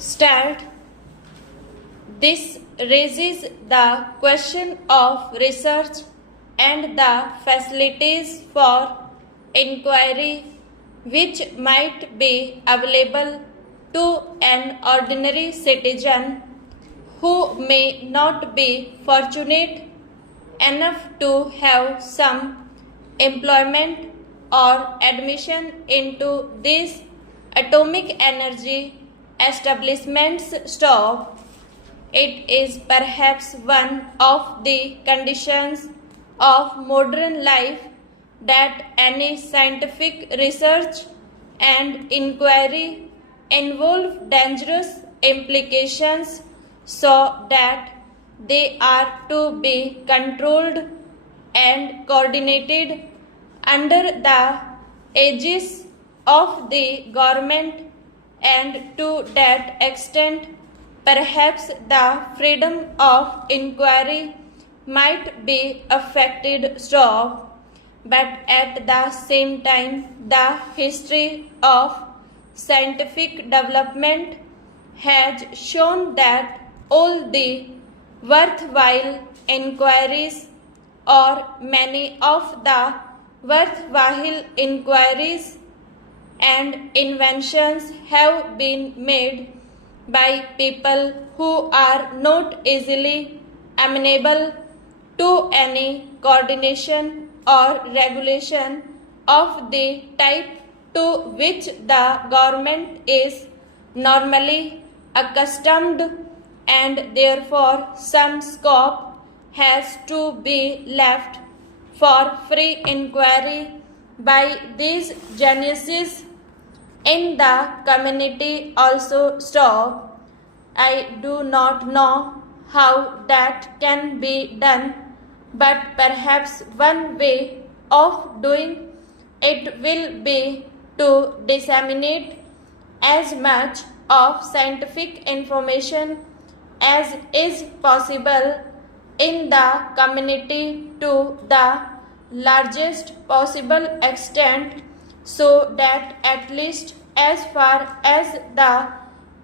Start. This raises the question of research and the facilities for inquiry which might be available to an ordinary citizen who may not be fortunate enough to have some employment or admission into these atomic energy establishments stop. It is perhaps one of the conditions of modern life that any scientific research and inquiry involve dangerous implications so that they are to be controlled and coordinated under the aegis of the government, and to that extent perhaps the freedom of inquiry might be affected so. But at the same time the history of scientific development has shown that all the worthwhile inquiries, or many of the worthwhile inquiries and inventions, have been made by people who are not easily amenable to any coordination or regulation of the type to which the government is normally accustomed, and therefore some scope has to be left for free inquiry by these geniuses in the community also stop. I do not know how that can be done, but perhaps one way of doing it will be to disseminate as much of scientific information as is possible in the community to the largest possible extent, so that at least as far as the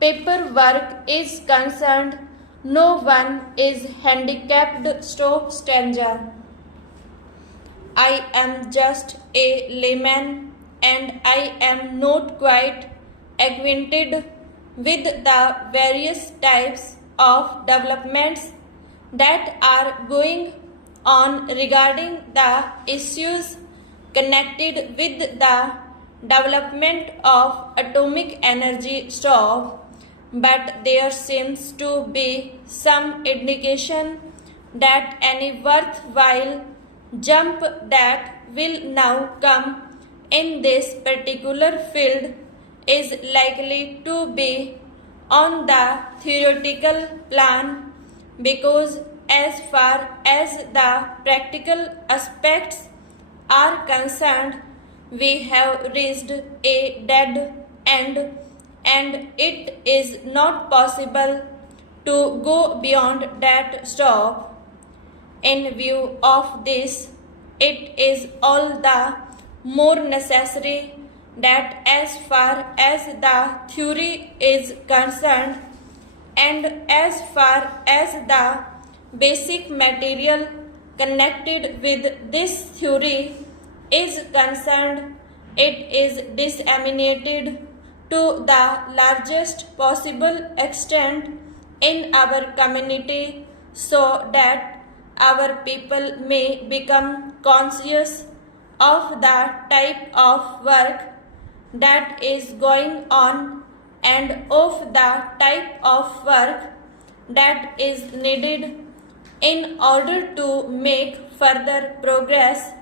paperwork is concerned no one is handicapped. Stop stanza. I am just a layman and I am not quite acquainted with the various types of developments that are going on regarding the issues connected with the development of atomic energy stop, but there seems to be some indication that any worthwhile jump that will now come in this particular field is likely to be on the theoretical plan, because as far as the practical aspects are concerned we have reached a dead end, and it is not possible to go beyond that stop. In view of this, it is all the more necessary that as far as the theory is concerned and as far as the basic material connected with this theory is concerned, it is disseminated to the largest possible extent in our community so that our people may become conscious of the type of work that is going on and of the type of work that is needed in order to make further progress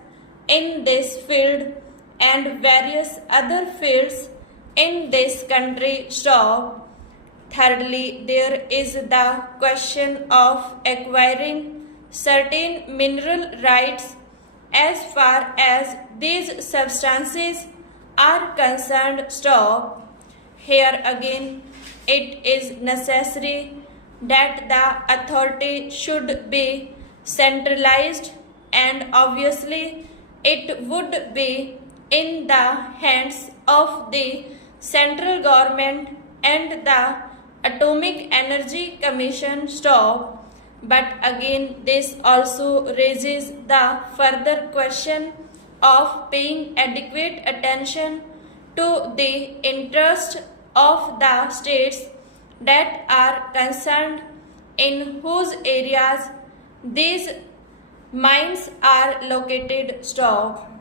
in this field and various other fields in this country stop. Thirdly, there is the question of acquiring certain mineral rights as far as these substances are concerned stop. Here again, it is necessary that the authority should be centralized, and obviously it would be in the hands of the central government and the Atomic Energy Commission stop, but again this also raises the further question of paying adequate attention to the interest of the states that are concerned, in whose areas these mines are located. Stop.